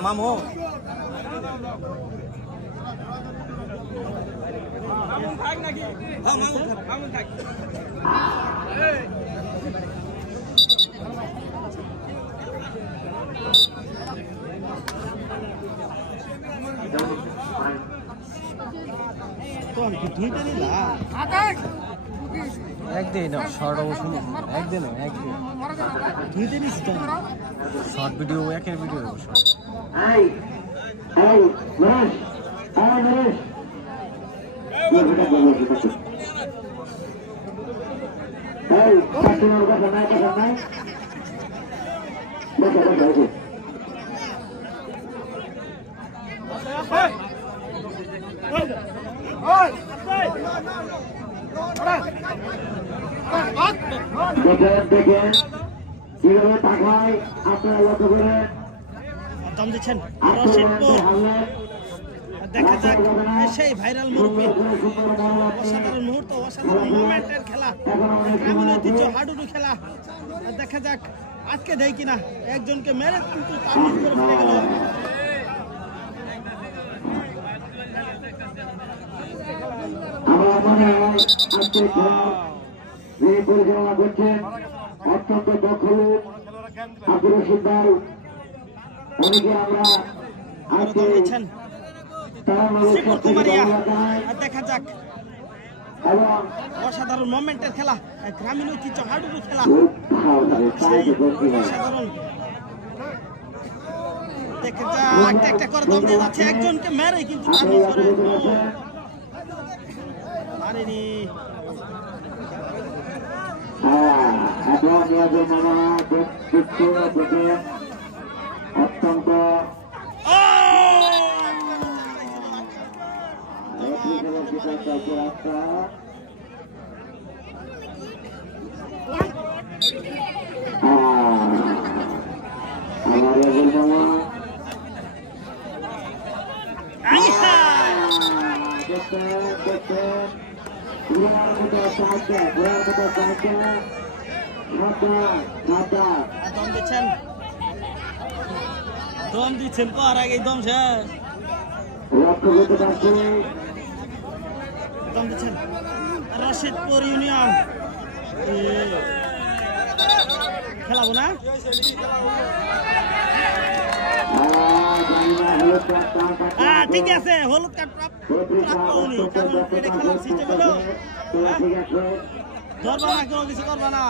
মামু একদিন শর্ট অবশ্যই একদিন দুইদিনই শর্ট ভিডিও একের ভিডিও দেখেন কিভাবে তাকায় আপনারা লক্ষ্য করে দম দিচ্ছেন রশিদপুর দেখা যাক সেই ভাইরাল মুহূর্ত অসাধারণ মুহূর্ত অসাধারণ মোমেন্টের খেলা গ্রামীণ ঐতিহ্য হাডুডু খেলা দেখা যাক আজকে দেয় কিনা একজনকে মেরে কিন্তু তাবিজ করে ফেলে গেল আমার মনে হয় আজকে যে পরিচালনা করছেন অত্যন্ত দক্ষ লোক আব্দুর রশিদ ভাই অনেকে আমরা আজকে দেখা যাক অসাধারণ মোমেন্টের খেলা গ্রামীণ ঐতিহ্য হাডুডু খেলা অসাধারণ দেখা যাক একটা করে দম দিয়ে যাচ্ছে একজনকে মেরে কিন্তু তাবিজ করে মারেনি অত্যন্ত দম দিচ্ছেন পর আগে দম শেষ দম দিচ্ছেন রশিদপুর ইউনিয়ন খেলাবো না ঠিক আছে হলুদ কার্ড প্রাপ্ত উনি কারণ এটা খেলার সিস্টেম হলো ধরবা না কোনো কিছু করবা না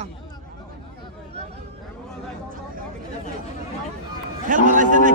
খেল বানাইছে না